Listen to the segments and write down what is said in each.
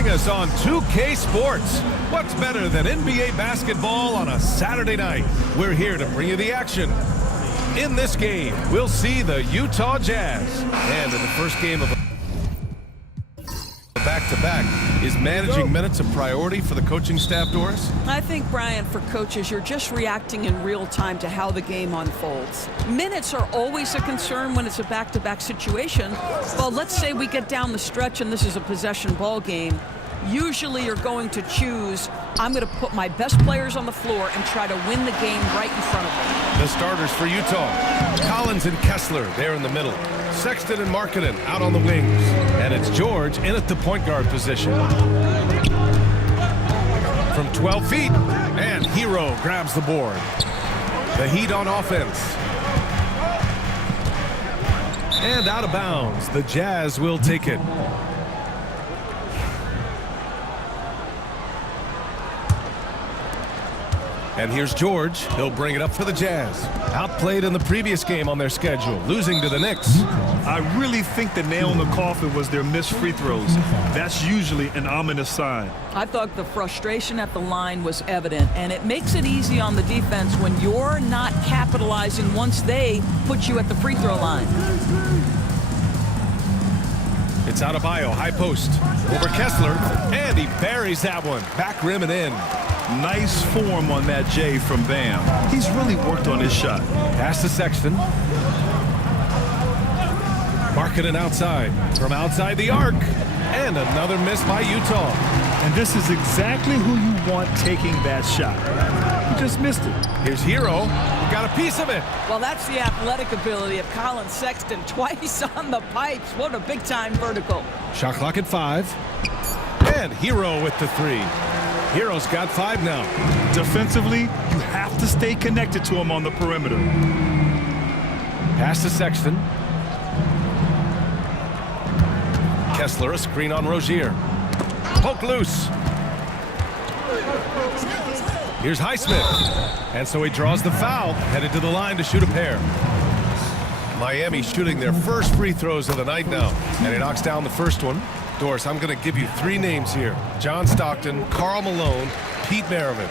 Join us on 2K Sports. What's better than NBA basketball on a Saturday night? We're here to bring you the action. In this game, we'll see the Utah Jazz. And in the first game of a back-to-back, is managing minutes a priority for the coaching staff, Doris? I think, Brian, for coaches, you're just reacting in real time to how the game unfolds. Minutes are always a concern when it's a back-to-back situation. Well, let's say we get down the stretch and this is a possession ball game. Usually you're going to choose, I'm going to put my best players on the floor and try to win the game right in front of them. The starters for Utah. Collins and Kessler there in the middle. Sexton and Markkanen out on the wings. And it's George in at the point guard position. From 12 feet, and Hero grabs the board. The Heat on offense. And out of bounds, the Jazz will take it. And here's George. He'll bring it up for the Jazz. Outplayed in the previous game on their schedule, losing to the Knicks. I really think the nail in the coffin was their missed free throws. That's usually an ominous sign. I thought the frustration at the line was evident, and it makes it easy on the defense when you're not capitalizing once they put you at the free throw line. It's out of Bio, high post. Over Kessler, and he buries that one. Back rim and in. Nice form on that J from Bam. He's really worked on his shot. Pass to Sexton. Markkanen outside. From outside the arc. And another miss by Utah. And this is exactly who you want taking that shot. He just missed it. Here's Hero. Got a piece of it. Well, that's the athletic ability of Colin Sexton. Twice on the pipes. What a big-time vertical. Shot clock at 5. And Hero with the 3. Hero's got 5 now. Defensively, you have to stay connected to him on the perimeter. Pass to Sexton. Kessler, a screen on Rozier. Poke loose. Here's Highsmith. And so he draws the foul, headed to the line to shoot a pair. Miami shooting their first free throws of the night now. And he knocks down the first one. Doris, I'm going to give you 3 names here. John Stockton, Karl Malone, Pete Maravich.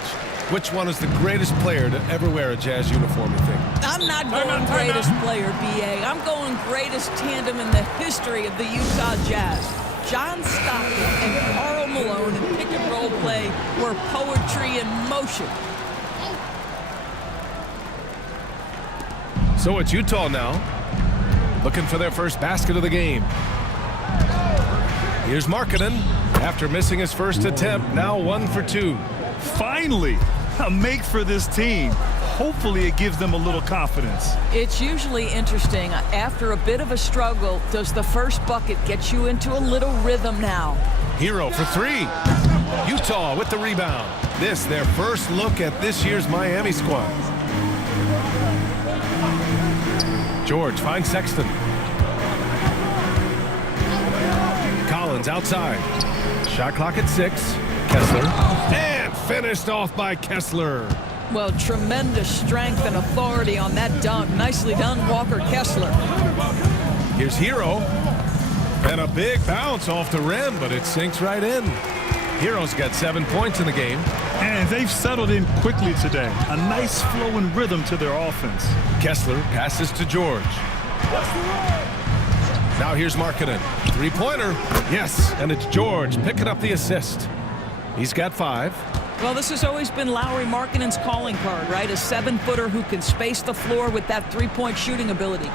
Which one is the greatest player to ever wear a Jazz uniform, you think? I'm not going greatest player, B.A. I'm going greatest tandem in the history of the Utah Jazz. John Stockton and Karl Malone in pick-and-roll play were poetry in motion. So it's Utah now, looking for their first basket of the game. Here's Markkanen. After missing his first attempt, now 1 for 2. Finally, a make for this team. Hopefully it gives them a little confidence. It's usually interesting. After a bit of a struggle, does the first bucket get you into a little rhythm now? Hero for 3. Utah with the rebound. This their first look at this year's Miami squad. George finds Sexton. Collins outside. Shot clock at 6. Kessler. And finished off by Kessler. Well, tremendous strength and authority on that dunk. Nicely done, Walker Kessler. Here's Hero. And a big bounce off the rim, but it sinks right in. Hero's got 7 points in the game. And they've settled in quickly today. A nice flow and rhythm to their offense. Kessler passes to George. Now here's Markkanen. 3-pointer. Yes, and it's George picking up the assist. He's got 5. Well, this has always been Lauri Markkanen's calling card, right? A 7-footer who can space the floor with that 3-point shooting ability.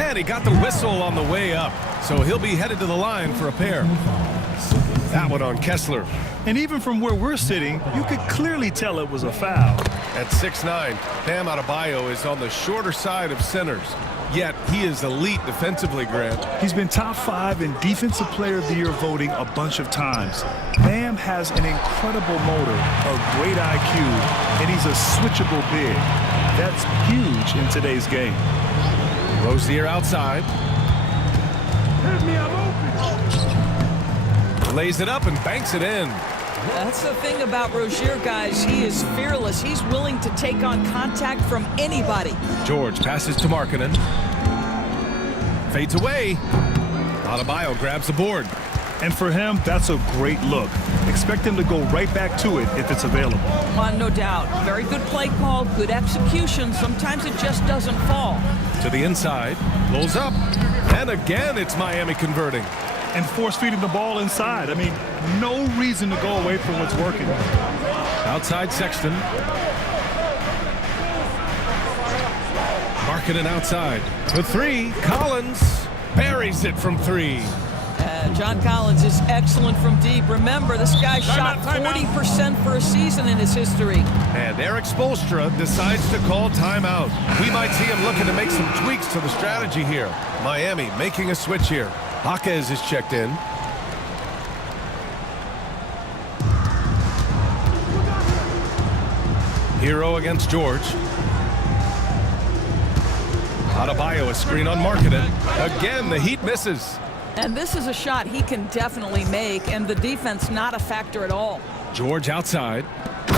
And he got the whistle on the way up, so he'll be headed to the line for a pair. That one on Kessler. And even from where we're sitting, you could clearly tell it was a foul. At 6'9", Bam Adebayo is on the shorter side of centers. Yet he is elite defensively, Grant. He's been top 5 in Defensive Player of the Year voting a bunch of times. Bam has an incredible motor, a great IQ, and he's a switchable big. That's huge in today's game. Rozier outside. Lays it up and banks it in. That's the thing about Rozier, guys. He is fearless. He's willing to take on contact from anybody. George passes to Markkanen. Fades away. Adebayo grabs the board. And for him, that's a great look. Expect him to go right back to it if it's available. No doubt. Very good play call, good execution. Sometimes it just doesn't fall. To the inside, pulls up. And again, it's Miami converting. And force-feeding the ball inside. I mean, no reason to go away from what's working. Outside Sexton. Marketing outside. For three, Collins buries it from three. John Collins is excellent from deep. Remember, this guy shot 40% for a season in his history. And Eric Spoelstra decides to call timeout. We might see him looking to make some tweaks to the strategy here. Miami making a switch here. Jaquez is checked in. Hero against George. Adebayo, a screen on Marketing. Again, the Heat misses. And this is a shot he can definitely make, and the defense not a factor at all. George outside.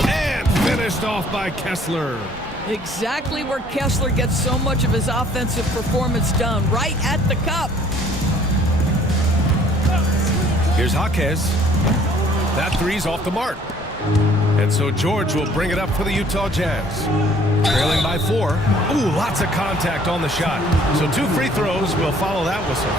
And finished off by Kessler. Exactly where Kessler gets so much of his offensive performance done, right at the cup. Here's Jaquez. That three's off the mark. And so George will bring it up for the Utah Jazz. Trailing by 4. Ooh, lots of contact on the shot. So 2 free throws will follow that whistle.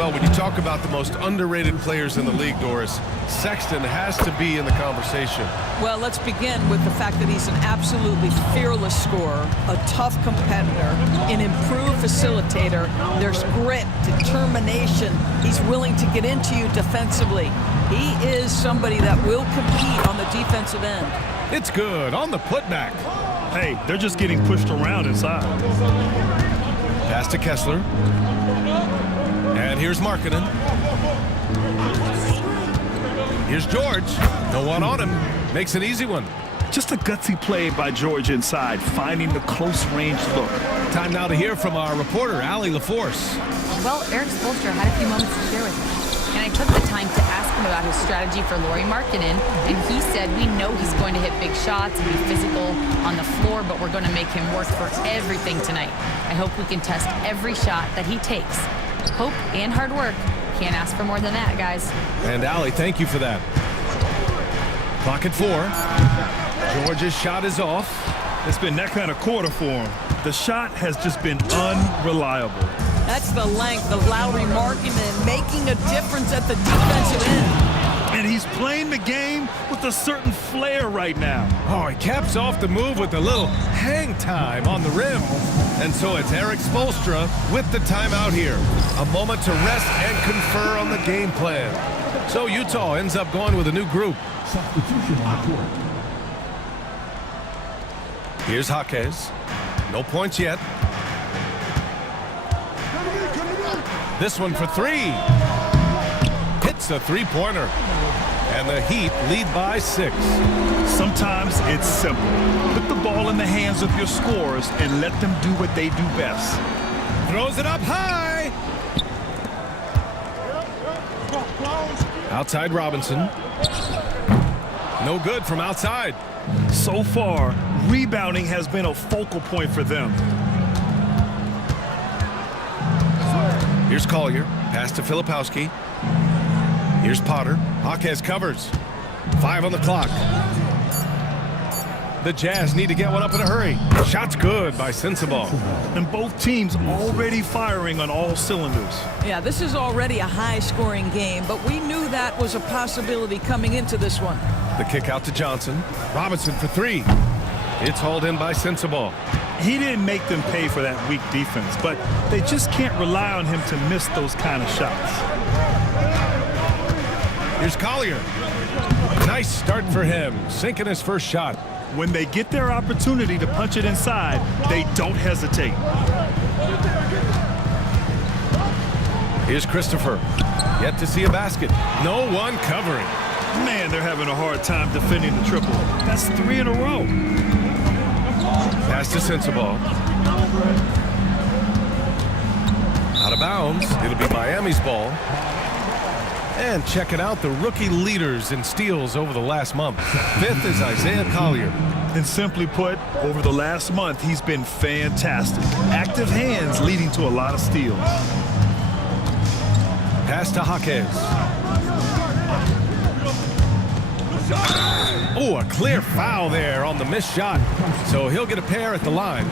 Well, when you talk about the most underrated players in the league, Doris, Sexton has to be in the conversation. Well, let's begin with the fact that he's an absolutely fearless scorer, a tough competitor, an improved facilitator. There's grit, determination. He's willing to get into you defensively. He is somebody that will compete on the defensive end. It's good on the putback. Hey, they're just getting pushed around inside. Pass to Kessler. And here's Markkanen. Here's George. No one on him. Makes an easy one. Just a gutsy play by George inside, finding the close-range look. Time now to hear from our reporter, Allie LaForce. Well, Eric Spoelstra had a few moments to share with me. And I took the time to ask him about his strategy for Lauri Markkanen, and he said, we know he's going to hit big shots and be physical on the floor, but we're going to make him work for everything tonight. I hope we can test every shot that he takes. Hope and hard work. Can't ask for more than that, guys. And Allie, thank you for that. Clock at 4. George's shot is off. It's been that kind of quarter for him. The shot has just been unreliable. That's the length of Lauri Markkanen making a difference at the defensive end. And he's playing the game with a certain flair right now. Oh, he caps off the move with a little hang time on the rim. And so it's Eric Spoelstra with the timeout here. A moment to rest and confer on the game plan. So Utah ends up going with a new group. Substitution on the court. Here's Jaquez. No points yet. This one for 3. Hits a three-pointer. And the Heat lead by 6. Sometimes it's simple. Put the ball in the hands of your scorers and let them do what they do best. Throws it up high. Outside Robinson. No good from outside. So far, rebounding has been a focal point for them. Here's Collier. Pass to Filipowski. Here's Potter. Jaquez covers. 5 on the clock. The Jazz need to get one up in a hurry. Shot's good by Sensabaugh. And both teams already firing on all cylinders. Yeah, this is already a high-scoring game, but we knew that was a possibility coming into this one. The kick out to Johnson. Robinson for 3. It's hauled in by Sensabaugh. He didn't make them pay for that weak defense, but they just can't rely on him to miss those kind of shots. Here's Collier. Nice start for him, sinking his first shot. When they get their opportunity to punch it inside, they don't hesitate. Here's Christopher. Yet to see a basket. No one covering. Man, they're having a hard time defending the triple. That's 3 in a row. Pass to Sensabaugh. Out of bounds. It'll be Miami's ball. And checking out the rookie leaders in steals over the last month. 5th is Isaiah Collier. And simply put, over the last month, he's been fantastic. Active hands leading to a lot of steals. Pass to Jaquez. Oh, a clear foul there on the missed shot. So he'll get a pair at the line.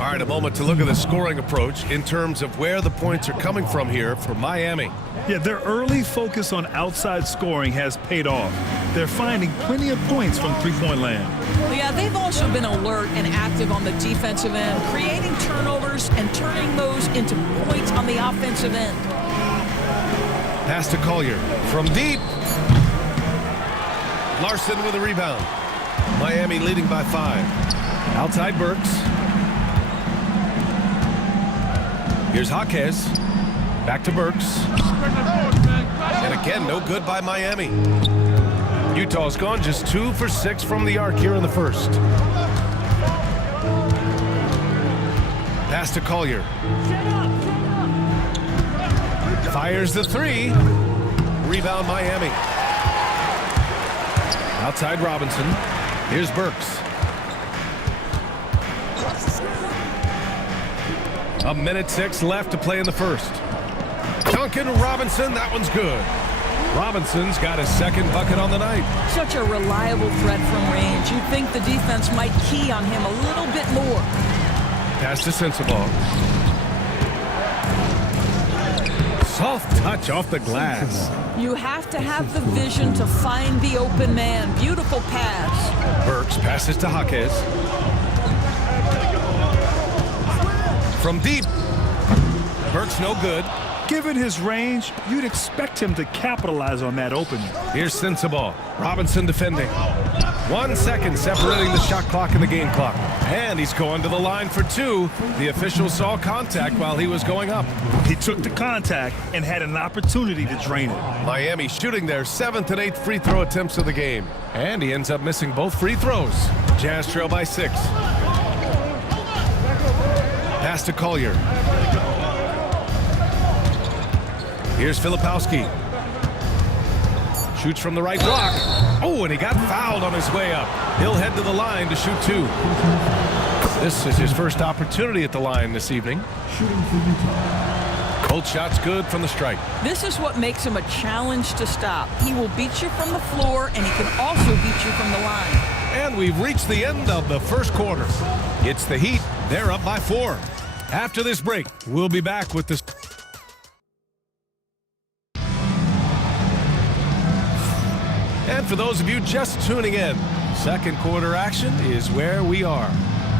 All right, a moment to look at the scoring approach in terms of where the points are coming from here for Miami. Yeah, their early focus on outside scoring has paid off. They're finding plenty of points from three-point land. Yeah, they've also been alert and active on the defensive end, creating turnovers and turning those into points on the offensive end. Pass to Collier from deep. Larson with a rebound. Miami leading by 5. Outside Burks. Here's Jaquez. Back to Burks. And again, no good by Miami. Utah's gone just 2 for 6 from the arc here in the first. Pass to Collier. Fires the 3. Rebound Miami. Outside Robinson. Here's Burks. A minute 6 left to play in the first. Duncan Robinson, that one's good. Robinson's got his second bucket on the night. Such a reliable threat from range. You'd think the defense might key on him a little bit more. Pass to Sensabaugh. Soft touch off the glass. You have to have the vision to find the open man. Beautiful pass. Burks passes to Jaquez. From deep. Burks no good. Given his range, you'd expect him to capitalize on that opening. Here's Sensabaugh. Robinson defending. 1 second separating the shot clock and the game clock. And he's going to the line for 2. The official saw contact while he was going up. He took the contact and had an opportunity to drain it. Miami shooting their 7th and 8th free throw attempts of the game. And he ends up missing both free throws. Jazz trail by 6. Pass to Collier. Here's Filipowski. Shoots from the right block. Oh, and he got fouled on his way up. He'll head to the line to shoot 2. This is his first opportunity at the line this evening. Shooting for Utah. Both shots good from the stripe. This is what makes him a challenge to stop. He will beat you from the floor, and he can also beat you from the line. And we've reached the end of the first quarter. It's the Heat. They're up by 4. After this break, we'll be back with this. And for those of you just tuning in, second quarter action is where we are.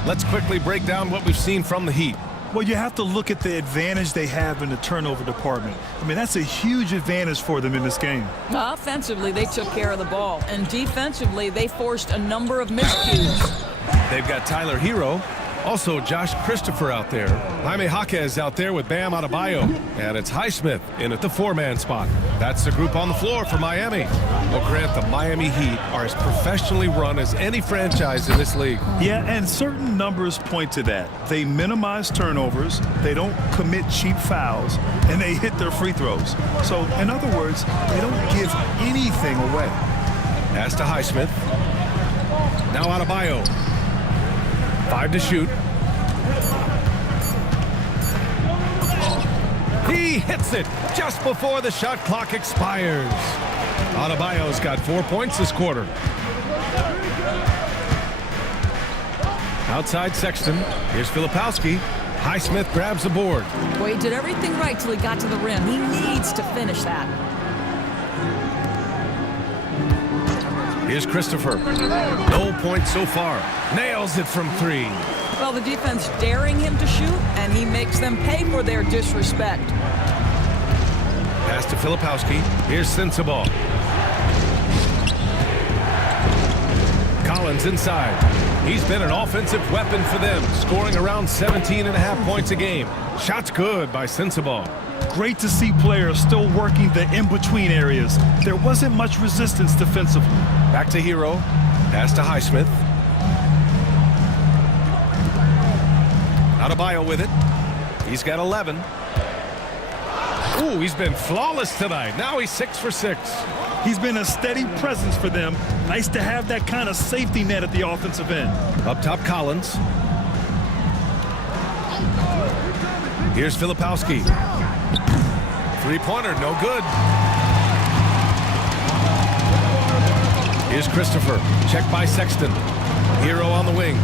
Let's quickly break down what we've seen from the Heat. Well, you have to look at the advantage they have in the turnover department. I mean, that's a huge advantage for them in this game. Offensively, they took care of the ball. And defensively, they forced a number of miscues. They've got Tyler Hero. Also, Josh Christopher out there. Jaime Jaquez out there with Bam Adebayo. And it's Highsmith in at the 4-man spot. That's the group on the floor for Miami. Well, Grant, the Miami Heat are as professionally run as any franchise in this league. Yeah, and certain numbers point to that. They minimize turnovers, they don't commit cheap fouls, and they hit their free throws. So, in other words, they don't give anything away. Pass to Highsmith. Now Adebayo. 5 to shoot. He hits it just before the shot clock expires. Adebayo's got 4 points this quarter. Outside Sexton. Here's Filipowski. Highsmith grabs the board. Boy, he did everything right till he got to the rim. He needs to finish that. Here's Christopher. No points so far. Nails it from 3. Well, the defense daring him to shoot, and he makes them pay for their disrespect. Pass to Filipowski. Here's Sensabaugh. Collins inside. He's been an offensive weapon for them, scoring around 17.5 points a game. Shots good by Sensabaugh. Great to see players still working the in-between areas. There wasn't much resistance defensively. Back to Hero. Pass to Highsmith. Adebayo with it. He's got 11. Ooh, he's been flawless tonight. Now he's 6 for 6. He's been a steady presence for them. Nice to have that kind of safety net at the offensive end. Up top, Collins. Here's Filipowski. Three-pointer, no good. Here's Christopher. Checked by Sexton. Hero on the wing.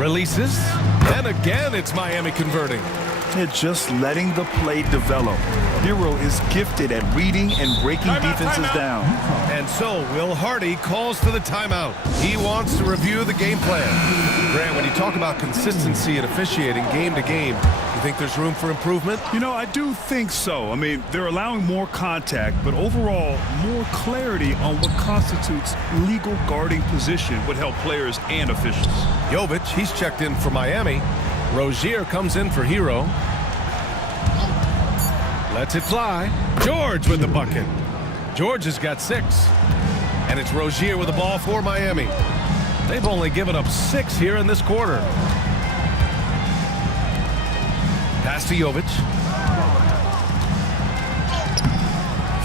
Releases. And again, it's Miami converting. They're just letting the play develop. Hero is gifted at reading and breaking defenses down. And so Will Hardy calls for the timeout. He wants to review the game plan. Grant, when you talk about consistency and officiating game to game, you think there's room for improvement? You know, I do think so. I mean, they're allowing more contact, but overall, more clarity on what constitutes legal guarding position would help players and officials. Jovic, he's checked in for Miami. Rozier comes in for Hero. Lets it fly. George with the bucket. George has got 6. And it's Rozier with the ball for Miami. They've only given up 6 here in this quarter. Pass to Jovic.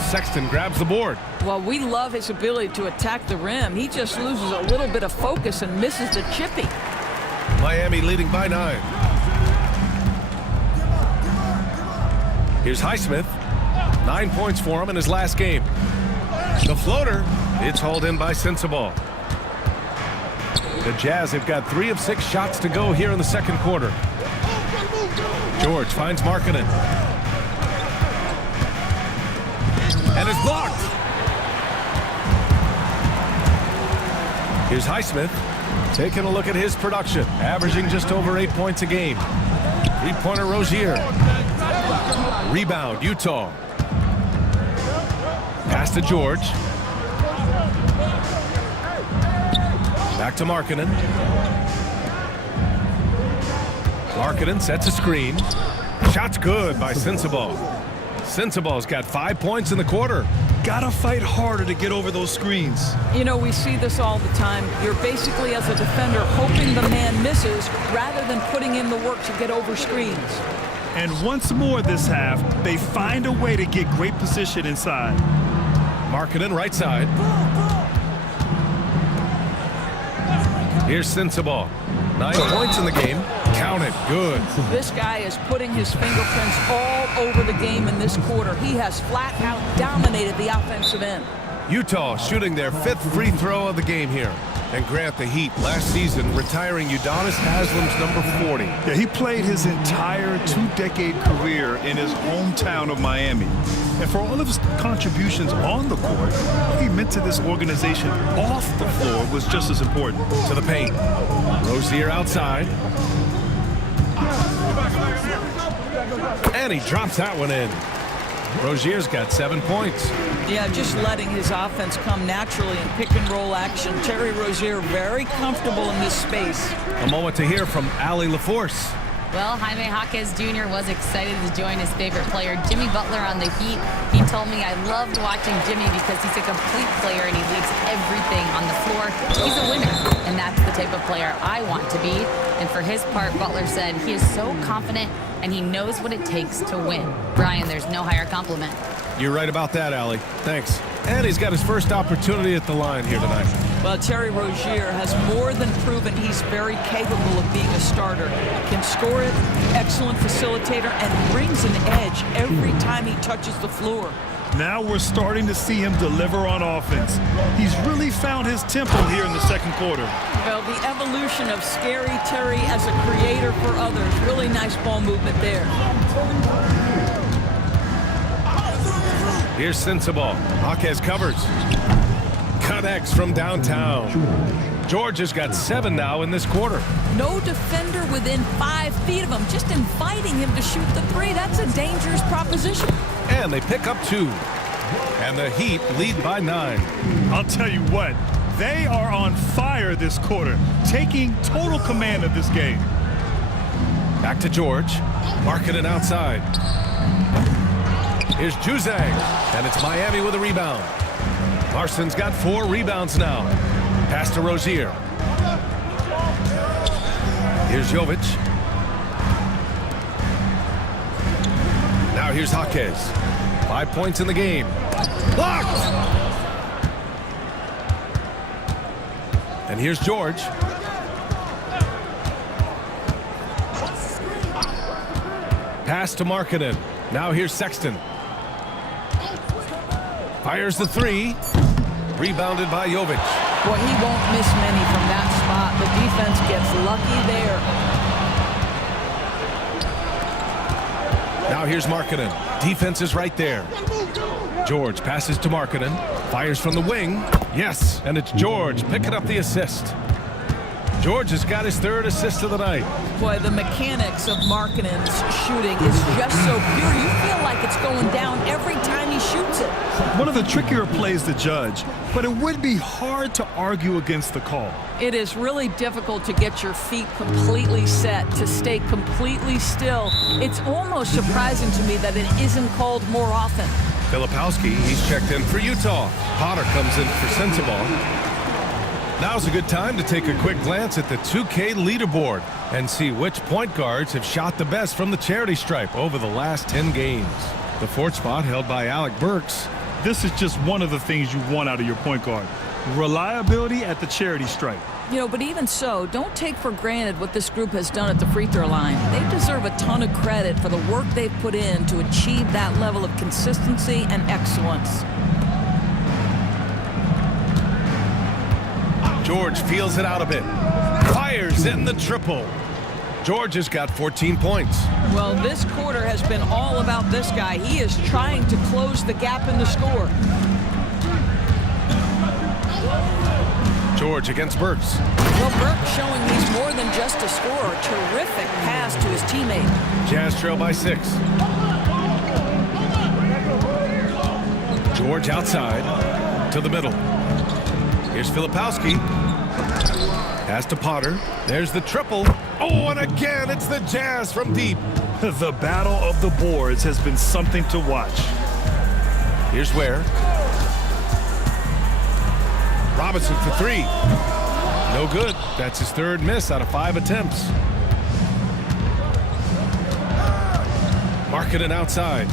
Sexton grabs the board. Well, we love his ability to attack the rim. He just loses a little bit of focus and misses the chippy. Miami leading by 9. Here's Highsmith. 9 points for him in his last game. The floater, it's hauled in by Sensabaugh. The Jazz have got 3 of 6 shots to go here in the second quarter. George finds Markkanen. And it's blocked. Here's Highsmith. Taking a look at his production. Averaging just over 8 points a game. Three-pointer Rozier. Rebound, Utah. Pass to George. Back to Markkanen. Markkanen sets a screen. Shot's good by Sensabaugh. Sensabaugh's got 5 points in the quarter. Gotta fight harder to get over those screens. You know, we see this all the time. You're basically, as a defender, hoping the man misses rather than putting in the work to get over screens. And once more this half, they find a way to get great position inside. Markkanen right side. Here's Sensabaugh. 9 points in the game. Count it. Good. This guy is putting his fingerprints all over the game in this quarter. He has flat out dominated the offensive end. Utah shooting their 5th free throw of the game here. And Grant, the Heat last season retiring Udonis Haslam's number 40. Yeah, he played his entire 2-decade career in his hometown of Miami. And for all of his contributions on the court, what he meant to this organization off the floor was just as important. To the paint. Rozier outside. And he drops that one in. Rozier's got 7 points. Yeah, just letting his offense come naturally in pick-and-roll action. Terry Rozier very comfortable in this space. A moment to hear from Allie LaForce. Well, Jaime Jaquez Jr. was excited to join his favorite player, Jimmy Butler, on the Heat. He told me, I loved watching Jimmy because he's a complete player and he leads everything on the floor. He's a winner, and that's the type of player I want to be. And for his part, Butler said he is so confident and he knows what it takes to win. Brian, there's no higher compliment. You're right about that, Allie. Thanks. And he's got his first opportunity at the line here tonight. Well, Terry Rozier has more than proven he's very capable of being a starter. Can score it, excellent facilitator, and brings an edge every time he touches the floor. Now we're starting to see him deliver on offense. He's really found his tempo here in the second quarter. Well, the evolution of Scary Terry as a creator for others. Really nice ball movement there. Here's Sensabaugh. Jaquez covers. Connects from downtown. George has got 7 now in this quarter. No defender within 5 feet of him, just inviting him to shoot the 3. That's a dangerous proposition. And they pick up 2. And the Heat lead by 9. I'll tell you what, they are on fire this quarter, taking total command of this game. Back to George. Markkanen outside. Here's Juzang. And it's Miami with a rebound. Larson's got 4 rebounds now. Pass to Rozier. Here's Jovic. Now here's Jaquez. 5 points in the game. Blocked! And here's George. Pass to Markkanen. Now here's Sexton. Fires the three. Rebounded by Jovic. Boy, he won't miss many from that spot. The defense gets lucky there. Now here's Markkanen. Defense is right there. George passes to Markkanen. Fires from the wing. Yes, and it's George picking up the assist. George has got his third assist of the night. Boy, the mechanics of Markkanen's shooting is just so pure. You feel like it's going down every time he shoots it. One of the trickier plays to judge, but it would be hard to argue against the call. It is really difficult to get your feet completely set, to stay completely still. It's almost surprising to me that it isn't called more often. Filipowski, he's checked in for Utah. Potter comes in for Sensabaugh. Now's a good time to take a quick glance at the 2K leaderboard and see which point guards have shot the best from the charity stripe over the last 10 games. The fourth spot held by Alec Burks. This is just one of the things you want out of your point guard. Reliability at the charity stripe. You know, but even so, don't take for granted what this group has done at the free throw line. They deserve a ton of credit for the work they've put in to achieve that level of consistency and excellence. George feels it out a bit. Fires in the triple. George has got 14 points. Well, this quarter has been all about this guy. He is trying to close the gap in the score. George against Burks. Well, Burks showing he's more than just a scorer. Terrific pass to his teammate. Jazz trail by 6. George outside to the middle. Here's Filipowski. Pass to Potter. There's the triple. Oh, and again, it's the Jazz from deep. The battle of the boards has been something to watch. Here's Ware. Robinson for 3. No good. That's his third miss out of 5 attempts. Markkanen outside.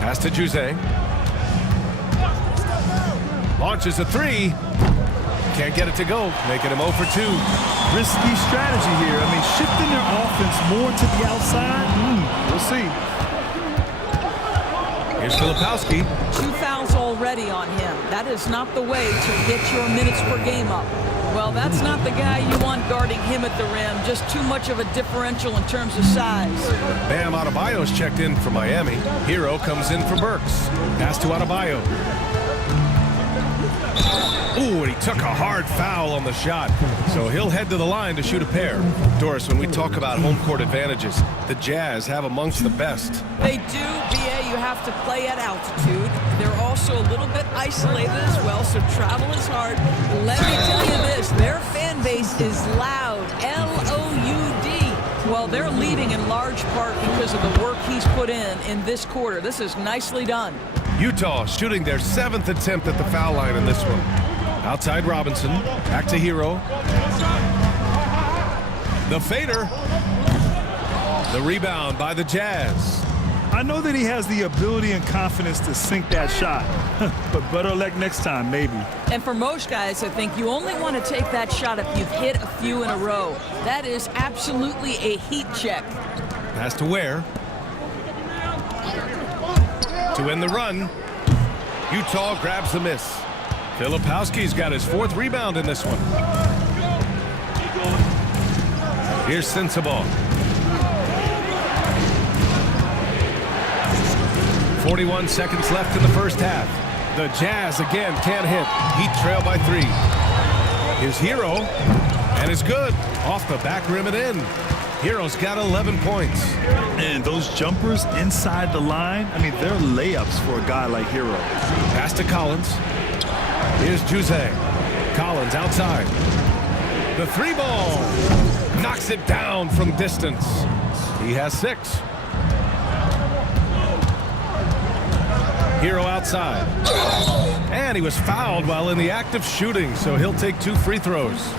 Pass to Juzang. Launches a 3. Can't get it to go. Making him 0 for 2. Risky strategy here. I mean, shifting their offense more to the outside. We'll see. Here's Filipowski. 2 fouls already on him. That is not the way to get your minutes per game up. Well, that's not the guy you want guarding him at the rim. Just too much of a differential in terms of size. Bam Adebayo's checked in for Miami. Hero comes in for Burks. Pass to Adebayo. Ooh, and he took a hard foul on the shot. So he'll head to the line to shoot a pair. Doris, when we talk about home court advantages, the Jazz have amongst the best. They do, BA. You have to play at altitude. They're also a little bit isolated as well, so travel is hard. Let me tell you this, their fan base is loud, L-O-U-D. Well, they're leading in large part because of the work he's put in this quarter. This is nicely done. Utah shooting their 7th attempt at the foul line in this one. Outside Robinson, back to Hero. The fader. The rebound by the Jazz. I know that he has the ability and confidence to sink that shot, but better luck next time, maybe. And for most guys, I think you only want to take that shot if you've hit a few in a row. That is absolutely a heat check. Pass to Ware. To win the run. Utah grabs the miss. Filipowski's got his 4th rebound in this one. Here's Sensabaugh. 41 seconds left in the first half. The Jazz again can't hit. Heat trail by 3. His Hero, and is good. Off the back rim and in. Hero's got 11 points. And those jumpers inside the line, I mean, they're layups for a guy like Hero. Pass to Collins. Here's Juzang. Collins outside. The 3-ball. Knocks it down from distance. He has 6. Hero outside. And he was fouled while in the act of shooting, so he'll take 2 free throws.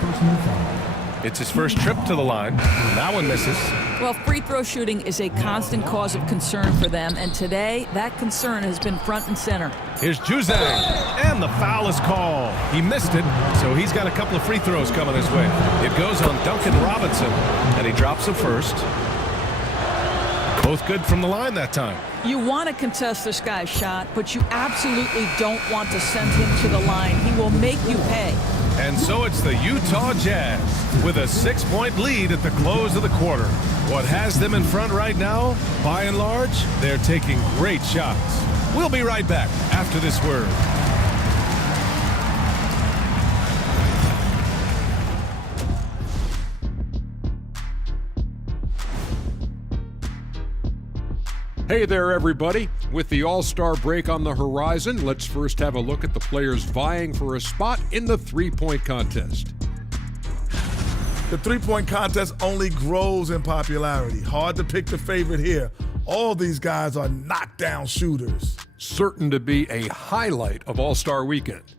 It's his first trip to the line. That one misses. Well, free throw shooting is a constant cause of concern for them, and today that concern has been front and center. Here's Juzang, and the foul is called. He missed it, so he's got a couple of free throws coming his way. It goes on Duncan Robinson, and he drops the first. Both good from the line that time. You want to contest this guy's shot, but you absolutely don't want to send him to the line. He will make you pay. And so it's the Utah Jazz with a 6-point lead at the close of the quarter. What has them in front right now, by and large, they're taking great shots. We'll be right back after this word. Hey there, everybody. With the All-Star break on the horizon, let's first have a look at the players vying for a spot in the three-point contest. The three-point contest only grows in popularity. Hard to pick the favorite here. All these guys are knockdown shooters. Certain to be a highlight of All-Star weekend.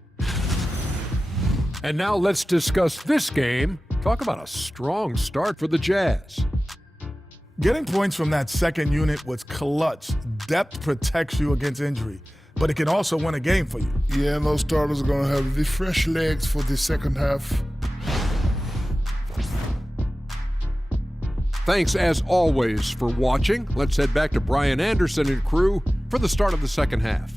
And now let's discuss this game. Talk about a strong start for the Jazz. Getting points from that second unit was clutch. Depth protects you against injury, but it can also win a game for you. Yeah, and those starters are going to have the fresh legs for the second half. Thanks, as always, for watching. Let's head back to Brian Anderson and crew for the start of the second half.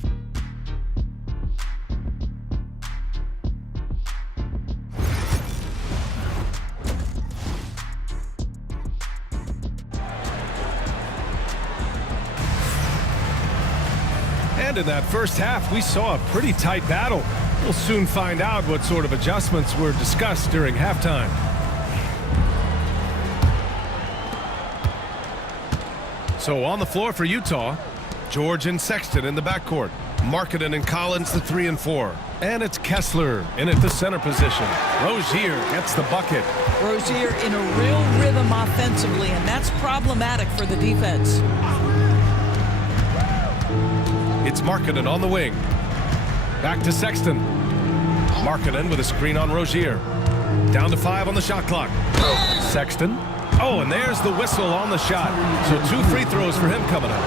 And in that first half, we saw a pretty tight battle. We'll soon find out what sort of adjustments were discussed during halftime. So on the floor for Utah, George and Sexton in the backcourt. Markkanen and Collins, the 3 and 4. And it's Kessler in at the center position. Rozier gets the bucket. Rozier in a real rhythm offensively, and that's problematic for the defense. It's Markkanen on the wing. Back to Sexton. Markkanen with a screen on Rozier. Down to 5 on the shot clock. Sexton. Oh, and there's the whistle on the shot. So 2 free throws for him coming up.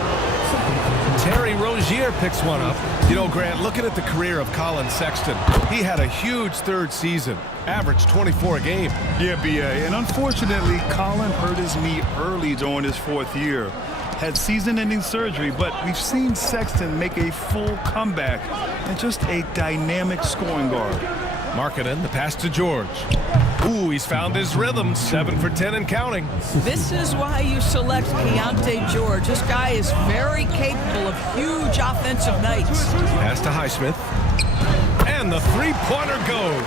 Terry Rozier picks one up. You know, Grant, looking at the career of Colin Sexton, he had a huge third season. Averaged 24 a game. Yeah, B.A. And unfortunately, Colin hurt his knee early during his 4th year. Had season-ending surgery, but we've seen Sexton make a full comeback and just a dynamic scoring guard. Markkanen, the pass to George. Ooh, he's found his rhythm. 7 for 10 and counting. This is why you select Keontae George. This guy is very capable of huge offensive nights. Pass to Highsmith. And the three-pointer goes.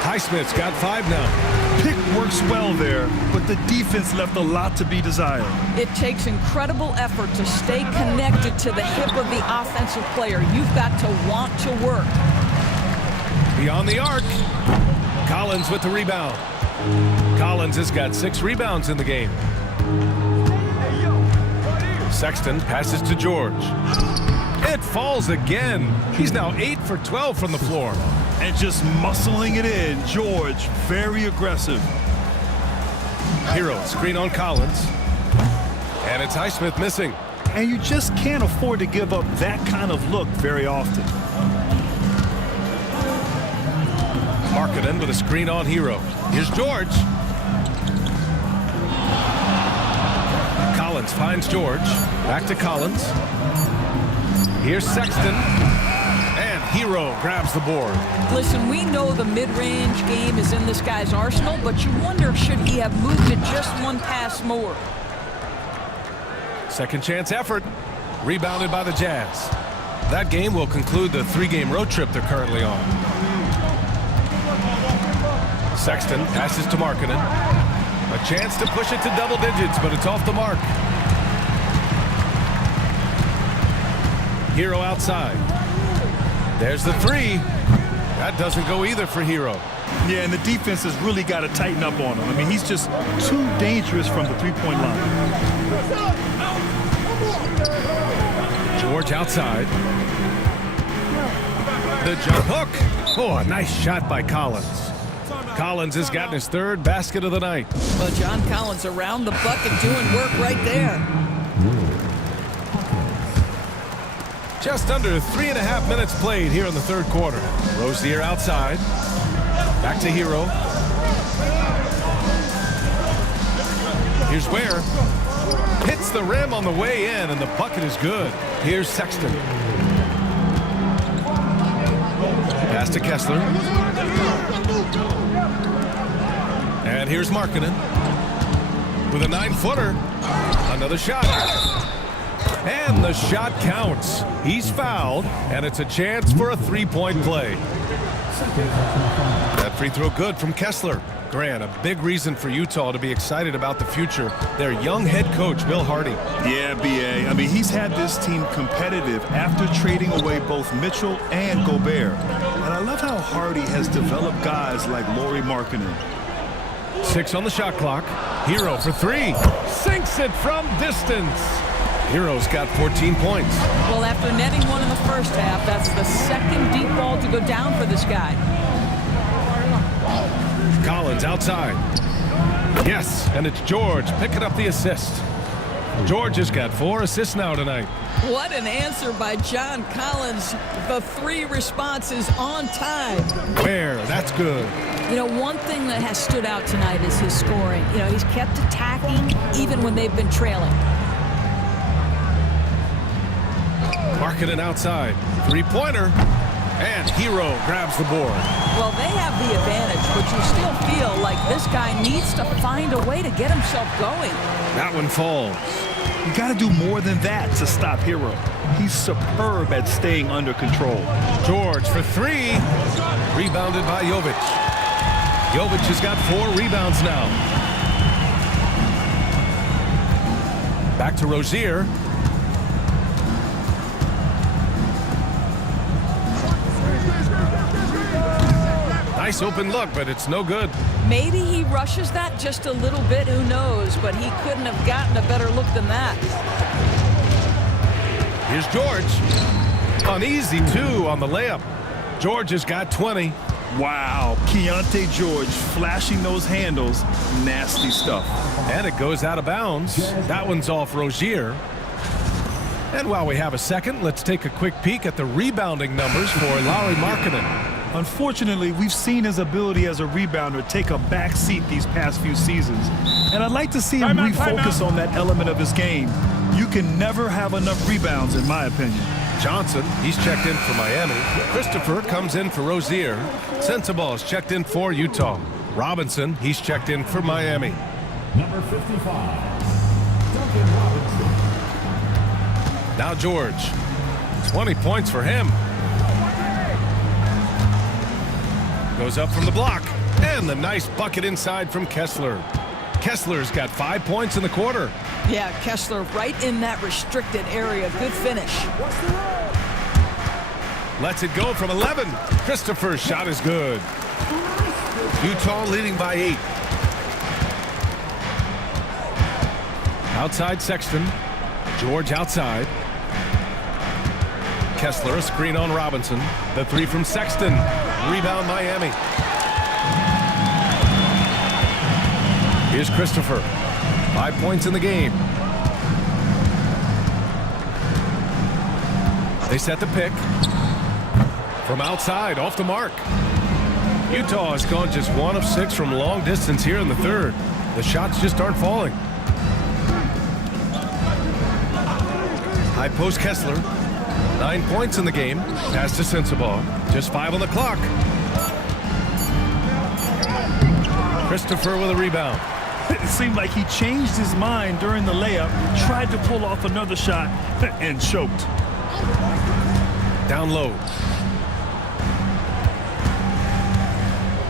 Highsmith's got 5 now. Pick works well there, but the defense left a lot to be desired. It takes incredible effort to stay connected to the hip of the offensive player. You've got to want to work. Beyond the arc. Collins with the rebound. Collins has got 6 rebounds in the game. Sexton passes to George. It falls again. He's now 8 for 12 from the floor. And just muscling it in, George, very aggressive. Hero screen on Collins. And it's Highsmith missing. And you just can't afford to give up that kind of look very often. Markkanen with a screen on Hero. Here's George. Collins finds George. Back to Collins. Here's Sexton. And Hero grabs the board. Listen, we know the mid-range game is in this guy's arsenal, but you wonder, should he have moved it just one pass more? Second chance effort. Rebounded by the Jazz. That game will conclude the 3-game road trip they're currently on. Sexton passes to Markkanen. A chance to push it to double digits, but it's off the mark. Hero outside. There's the 3. That doesn't go either for Hero. Yeah, and the defense has really got to tighten up on him. I mean, he's just too dangerous from the three-point line. George outside. The jump hook. Oh, a nice shot by Collins. Collins has gotten his 3rd basket of the night. Well, John Collins around the bucket doing work right there. Just under 3.5 minutes played here in the 3rd quarter. Rozier outside. Back to Hero. Here's Ware. Hits the rim on the way in, and the bucket is good. Here's Sexton. Pass to Kessler. And here's Markkanen with a 9-footer. Another shot. And the shot counts. He's fouled, and it's a chance for a three-point play. That free throw good from Kessler. Grant, a big reason for Utah to be excited about the future. Their young head coach, Will Hardy. Yeah, B.A. I mean, he's had this team competitive after trading away both Mitchell and Gobert. And I love how Hardy has developed guys like Lauri Markkanen. 6 on the shot clock. Hero for 3. Sinks it from distance. Hero's got 14 points. Well, after netting one in the first half, that's the second deep ball to go down for this guy. Collins outside. Yes, and it's George picking up the assist. George has got 4 assists now tonight. What an answer by John Collins. The 3 responses on time. Where? That's good. You know, one thing that has stood out tonight is his scoring. You know, he's kept attacking even when they've been trailing. Markkanen outside. 3-pointer. And Hero grabs the board. Well, they have the advantage, but you still feel like this guy needs to find a way to get himself going. That one falls. You got to do more than that to stop Hero. He's superb at staying under control. George for 3. Rebounded by Jovic. Jovic has got 4 rebounds now. Back to Rozier. Nice open look, but it's no good. Maybe he rushes that just a little bit, who knows, but he couldn't have gotten a better look than that. Here's George. An easy 2 on the layup. George has got 20. Wow, Keontae George flashing those handles. Nasty stuff. And it goes out of bounds. That one's off Rozier. And while we have a second, let's take a quick peek at the rebounding numbers for Lauri Markkanen. Unfortunately, we've seen his ability as a rebounder take a back seat these past few seasons. And I'd like to see him refocus on that element of his game. You can never have enough rebounds, in my opinion. Johnson, he's checked in for Miami. Christopher comes in for Rozier. Sensabaugh is checked in for Utah. Robinson, he's checked in for Miami. Number 55, Duncan Robinson. Now George. 20 points for him. Goes up from the block. And the nice bucket inside from Kessler. Kessler's got 5 points in the quarter. Yeah, Kessler right in that restricted area. Good finish. Lets it go from 11. Christopher's shot is good. Utah leading by 8. Outside Sexton. George outside. Kessler, a screen on Robinson. The 3 from Sexton. Rebound Miami. Here's Christopher. 5 points in the game. They set the pick. From outside, off the mark. Utah has gone just 1 of 6 from long distance here in the third. The shots just aren't falling. High post Kessler. 9 points in the game. Pass to Sensabaugh. Just 5 on the clock. Christopher with a rebound. It seemed like he changed his mind during the layup, tried to pull off another shot, and choked. Down low.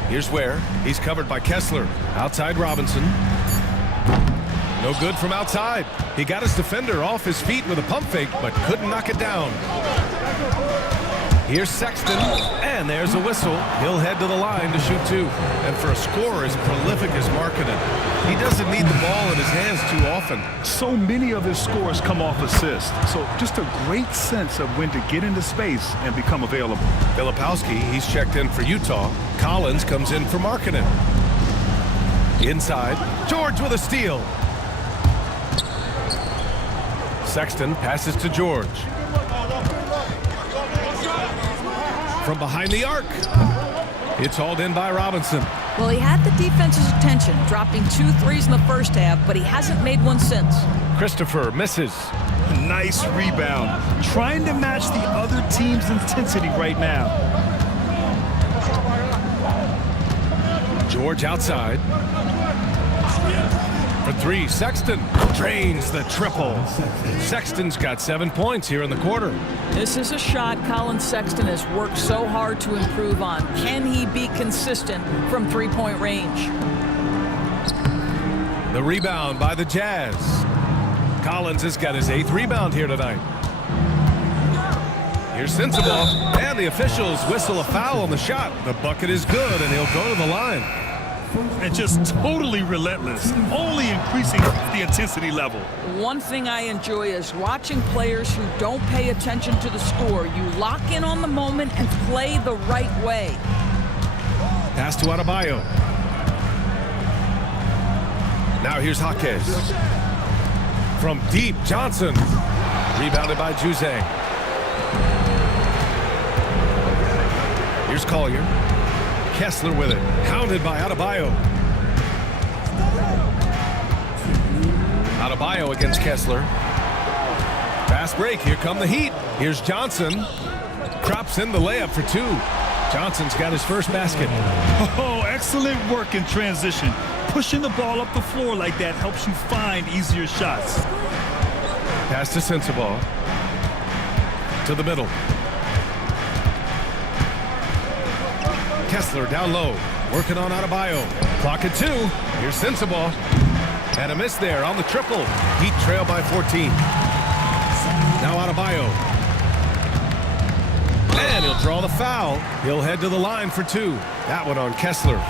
Here's Ware. He's covered by Kessler. Outside Robinson. No good from outside. He got his defender off his feet with a pump fake, but couldn't knock it down. Here's Sexton, and there's a whistle. He'll head to the line to shoot 2. And for a scorer as prolific as Markkanen, he doesn't need the ball in his hands too often. So many of his scores come off assists. So just a great sense of when to get into space and become available. Filipowski, he's checked in for Utah. Collins comes in for Markkanen. Inside, George with a steal. Sexton passes to George. From behind the arc. It's hauled in by Robinson. Well, he had the defense's attention, dropping 2 threes in the first half, but he hasn't made one since. Christopher misses. Nice rebound. Trying to match the other team's intensity right now. George outside. For 3, Sexton drains the triple. Sexton's got 7 points here in the quarter. This is a shot Colin Sexton has worked so hard to improve on. Can he be consistent from three-point range? The rebound by the Jazz. Collins has got his 8th rebound here tonight. Here's Sensible, and the officials whistle a foul on the shot. The bucket is good, and he'll go to the line. And just totally relentless, only increasing the intensity level. One thing I enjoy is watching players who don't pay attention to the score. You lock in on the moment and play the right way. Pass to Adebayo. Now here's Jaquez. From deep, Johnson. Rebounded by Juzang. Here's Collier. Kessler with it. Hounded by Adebayo. Adebayo against Kessler. Fast break. Here come the Heat. Here's Johnson. Drops in the layup for 2. Johnson's got his first basket. Oh, excellent work in transition. Pushing the ball up the floor like that helps you find easier shots. Pass to Sensible. To the middle. Kessler down low. Working on Adebayo. Clock at 2. Here's Sensible. And a miss there on the triple. Heat trail by 14. Now Adebayo. And he'll draw the foul. He'll head to the line for 2. That one on Kessler.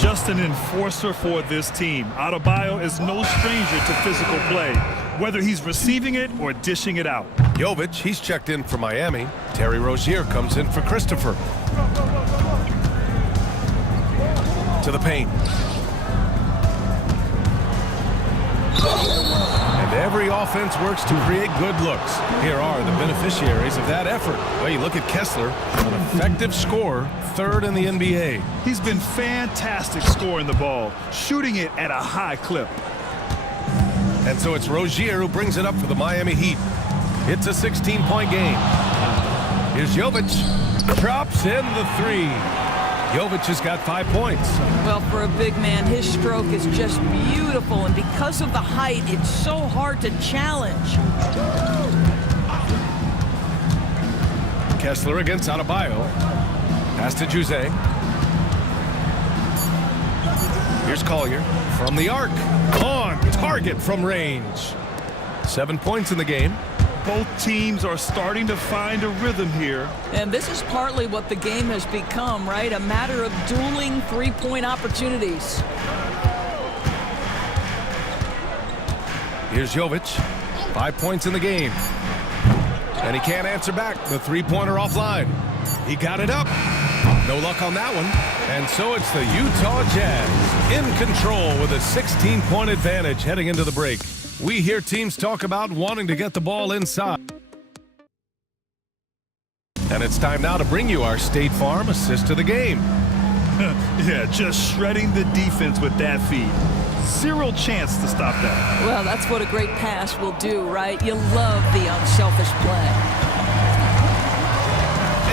Just an enforcer for this team. Adebayo is no stranger to physical play, whether he's receiving it or dishing it out. Jovic, he's checked in for Miami. Terry Rozier comes in for Christopher. To the paint. And every offense works to create good looks. Here are the beneficiaries of that effort. Well, you look at Kessler, an effective scorer, 3rd in the NBA. He's been fantastic scoring the ball, shooting it at a high clip. And so it's Rozier who brings it up for the Miami Heat. It's a 16-point game. Here's Jovic. Drops in the 3. Jovic has got 5 points. Well, for a big man, his stroke is just beautiful, and because of the height, it's so hard to challenge. Kessler against Adebayo. Pass to Juzang. Here's Collier from the arc. On target from range. 7 points in the game. Both teams are starting to find a rhythm here. And this is partly what the game has become, right? A matter of dueling three-point opportunities. Here's Jovic. 5 points in the game. And he can't answer back. The three-pointer offline. He got it up. No luck on that one. And so it's the Utah Jazz in control with a 16-point advantage heading into the break. We hear teams talk about wanting to get the ball inside. And it's time now to bring you our State Farm assist of the game. Yeah, just shredding the defense with that feed. 0 chance to stop that. Well, that's what a great pass will do, right? You love the unselfish play.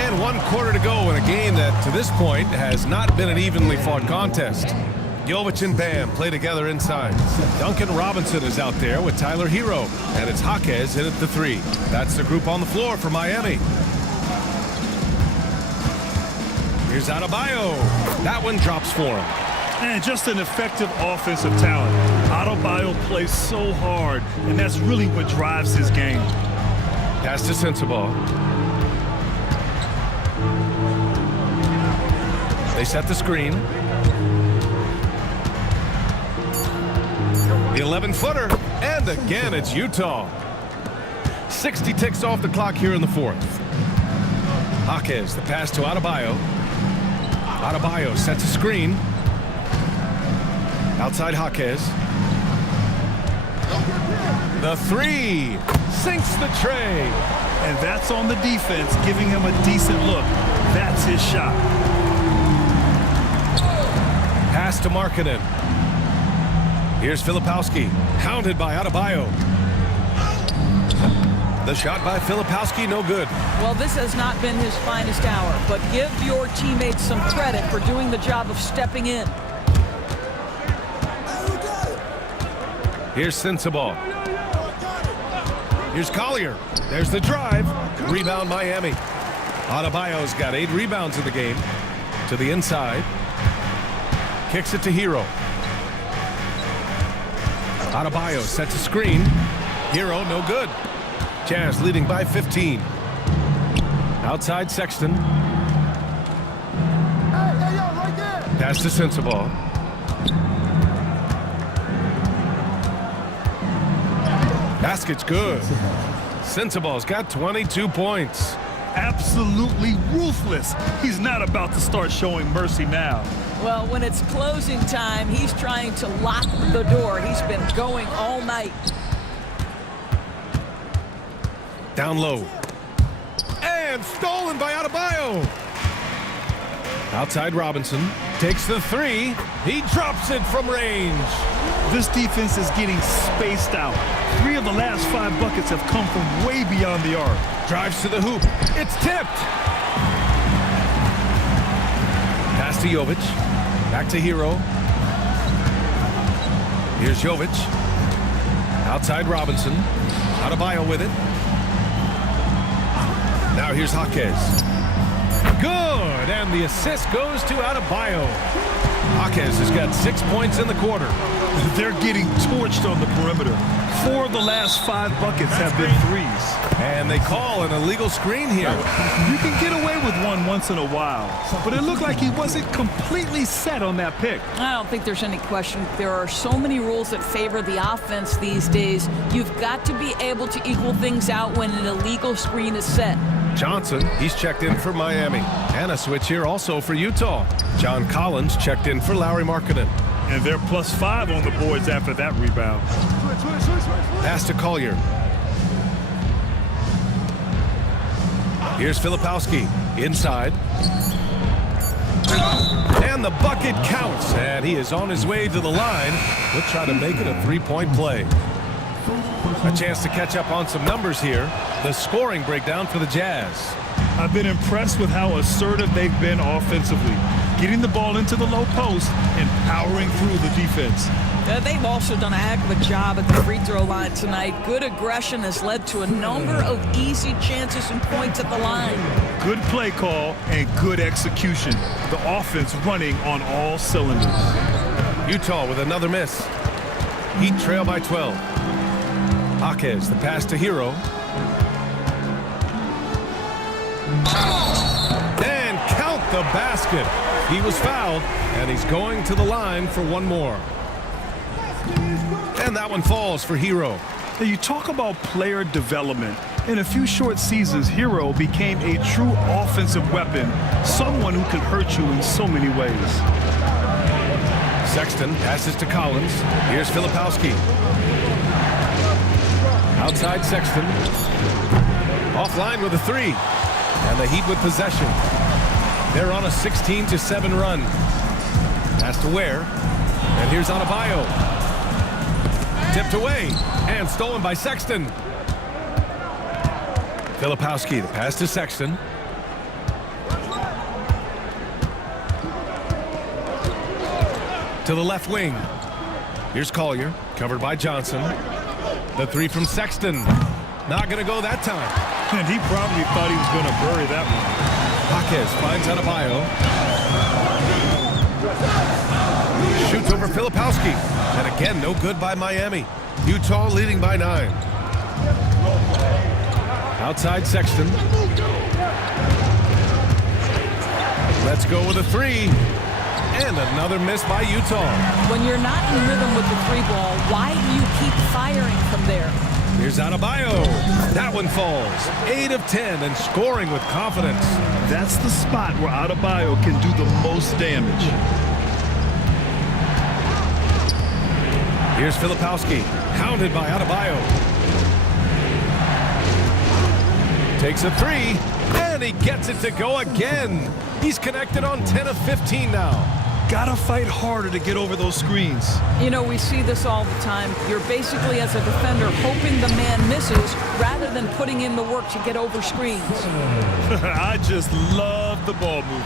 And 1 quarter to go in a game that, to this point, has not been an evenly fought contest. Jovic and Bam play together inside. Duncan Robinson is out there with Tyler Hero. And it's Jaquez in at the 3. That's the group on the floor for Miami. Here's Adebayo. That one drops for him. And just an effective offensive talent. Adebayo plays so hard, and that's really what drives his game. Pass to Sensible. They set the screen. The 11-footer, and again it's Utah. 60 ticks off the clock here in the 4th. Jaquez, the pass to Adebayo. Adebayo sets a screen. Outside Jaquez. The 3 sinks the tray. And that's on the defense, giving him a decent look. That's his shot. Pass to Markkanen. Here's Filipowski, hounded by Adebayo. The shot by Filipowski, no good. Well, this has not been his finest hour, but give your teammates some credit for doing the job of stepping in. Here's Sensabaugh. Here's Collier. There's the drive. Rebound Miami. Adebayo's got 8 rebounds in the game. To the inside. Kicks it to Hero. Adebayo sets a screen. Hero, no good. Jazz leading by 15. Outside Sexton. Pass to Sensabaugh. Basket's good. Sensabaugh's got 22 points. Absolutely ruthless. He's not about to start showing mercy now. Well, when it's closing time, he's trying to lock the door. He's been going all night. Down low. And stolen by Adebayo. Outside Robinson. Takes the 3. He drops it from range. This defense is getting spaced out. 3 of the last 5 buckets have come from way beyond the arc. Drives to the hoop. It's tipped. Pass to Jovic. Back to Hero. Here's Jovic. Outside Robinson. Adebayo with it. Now here's Jaquez. Good, and the assist goes to Adebayo. Jaquez has got 6 points in the quarter. They're getting torched on the perimeter. 4 of the last 5 buckets have been threes. And they call an illegal screen here. You can get away with one once in a while, but it looked like he wasn't completely set on that pick. I don't think there's any question. There are so many rules that favor the offense these days. You've got to be able to equal things out when an illegal screen is set. Johnson, he's checked in for Miami. And a switch here also for Utah. John Collins checked in for Lauri Markkanen. And they're +5 on the boards after that rebound. Pass to Collier. Here's Filipowski. Inside. And the bucket counts. And he is on his way to the line. He'll try to make it a 3-point play. A chance to catch up on some numbers here. The scoring breakdown for the Jazz. I've been impressed with how assertive they've been offensively, getting the ball into the low post and powering through the defense. They've also done a heck of a job at the free throw line tonight. Good aggression has led to a number of easy chances and points at the line. Good play call and good execution. The offense running on all cylinders. Utah with another miss. Heat trail by 12. Jaquez, the pass to Hero. And count the basket. He was fouled, and he's going to the line for one more. And that one falls for Hero. Now you talk about player development. In a few short seasons, Hero became a true offensive weapon, someone who can hurt you in so many ways. Sexton passes to Collins. Here's Filipowski. Outside Sexton. Offline with a 3. And the Heat with possession. They're on a 16-7 run. Pass to Ware. And here's Adebayo. Tipped away. And stolen by Sexton. Filipowski, the pass to Sexton. To the left wing. Here's Collier, covered by Johnson. The 3 from Sexton. Not going to go that time. And he probably thought he was going to bury that one. Jaquez finds Adebayo. Shoots over Filipowski. And again, no good by Miami. Utah leading by 9. Outside Sexton. Let's go with a 3. And another miss by Utah. When you're not in rhythm with the 3 ball, why do you keep firing from there? Here's Adebayo. That one falls. 8 of 10 and scoring with confidence. That's the spot where Adebayo can do the most damage. Here's Filipowski, hounded by Adebayo. Takes a 3, and he gets it to go again. He's connected on 10 of 15 now. gotta fight harder to get over those screens. You know, we see this all the time. You're basically, as a defender, hoping the man misses rather than putting in the work to get over screens. I just love the ball movement.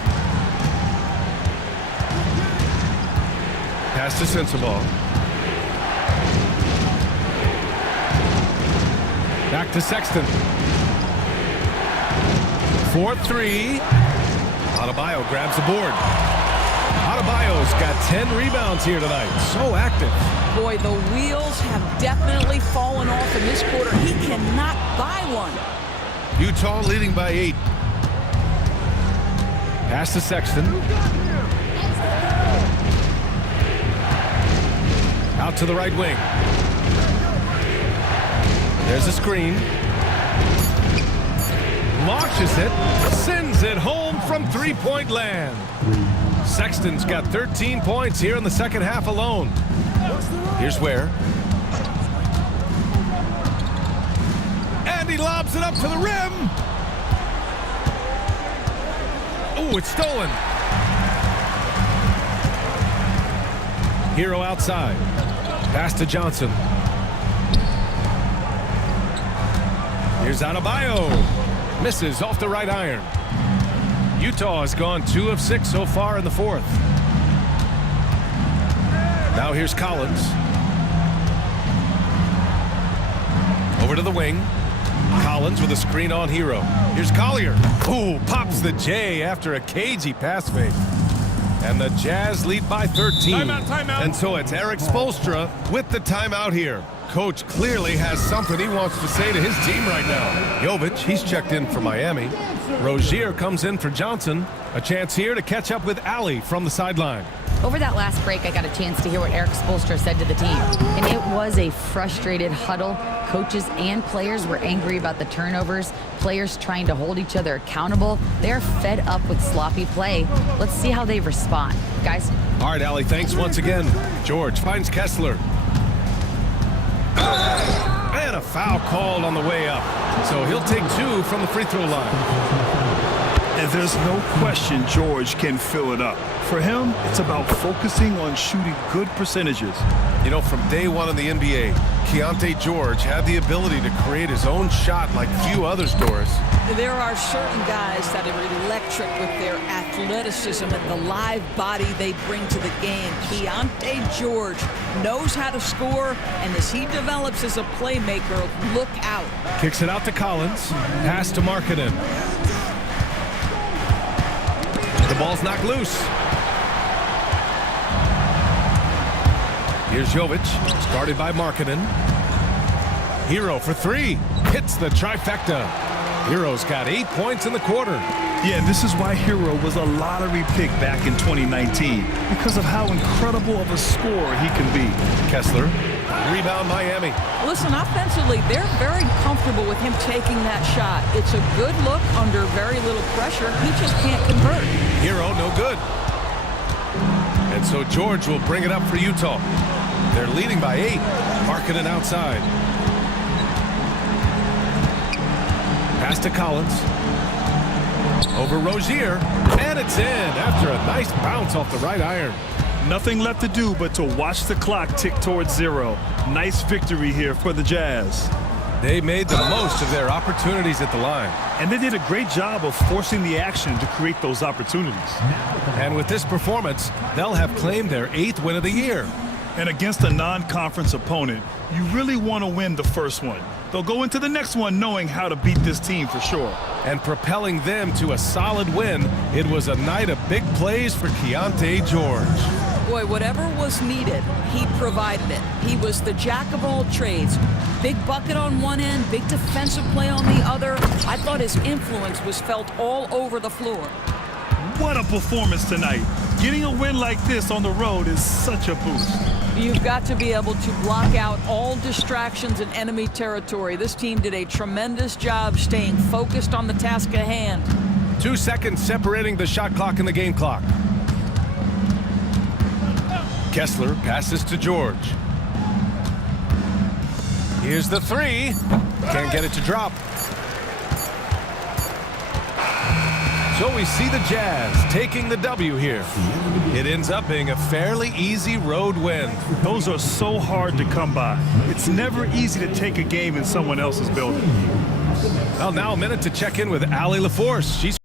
Pass to Sensabaugh. Back to Sexton. 4-3. Adebayo grabs the board. Adebayo's got 10 rebounds here tonight. So active. Boy, the wheels have definitely fallen off in this quarter. He cannot buy one. Utah leading by 8. Pass to Sexton. Out to the right wing. There's a screen. Launches it. Sends it home from three-point land. Sexton's got 13 points here in the second half alone. Here's where. And he lobs it up to the rim. Oh, it's stolen. Hero outside. Pass to Johnson. Here's Adebayo. Misses off the right iron. Utah has gone 2 of 6 so far in the fourth. Now here's Collins. Over to the wing. Collins with a screen on Hero. Here's Collier. Ooh, pops the J after a cagey pass fake. And the Jazz lead by 13. Timeout. And so it's Eric Spoelstra with the timeout here. Coach clearly has something he wants to say to his team right now. Jovic, he's checked in for Miami. Rozier comes in for Johnson. A chance here to catch up with Allie from the sideline. Over that last break, I got a chance to hear what Eric Spoelstra said to the team. And it was a frustrated huddle. Coaches and players were angry about the turnovers. Players trying to hold each other accountable. They're fed up with sloppy play. Let's see how they respond. Guys? All right, Allie, thanks once again. George finds Kessler. And a foul called on the way up. So he'll take 2 from the free throw line. And there's no question George can fill it up. For him, it's about focusing on shooting good percentages. You know, from day one in the NBA, Keontae George had the ability to create his own shot like few others, Doris. There are certain guys that are electric with their athleticism and the live body they bring to the game. Keontae George knows how to score, and as he develops as a playmaker, look out. Kicks it out to Collins. Pass to Markkanen. The ball's knocked loose. Here's Jovic, started by Markkanen. Hero for 3. Hits the trifecta. Hero's got 8 points in the quarter. Yeah, and this is why Hero was a lottery pick back in 2019, because of how incredible of a scorer he can be. Kessler, rebound Miami. Listen, offensively, they're very comfortable with him taking that shot. It's a good look under very little pressure. He just can't convert. Hero, no good. And so George will bring it up for Utah. They're leading by 8. Markkanen outside. Pass to Collins. Over Rozier. And it's in after a nice bounce off the right iron. Nothing left to do but to watch the clock tick towards 0. Nice victory here for the Jazz. They made the most of their opportunities at the line. And they did a great job of forcing the action to create those opportunities. And with this performance, they'll have claimed their 8th win of the year. And against a non-conference opponent, you really want to win the first one. They'll go into the next one knowing how to beat this team for sure. And propelling them to a solid win, it was a night of big plays for Keontae George. Boy, whatever was needed, he provided it. He was the jack of all trades. Big bucket on one end, big defensive play on the other. I thought his influence was felt all over the floor. What a performance tonight. Getting a win like this on the road is such a boost. You've got to be able to block out all distractions in enemy territory. This team did a tremendous job staying focused on the task at hand. 2 seconds separating the shot clock and the game clock. Kessler passes to George. Here's the 3. Can't get it to drop. So we see the Jazz taking the W here. It ends up being a fairly easy road win. Those are so hard to come by. It's never easy to take a game in someone else's building. Well, now a minute to check in with Allie LaForce. She's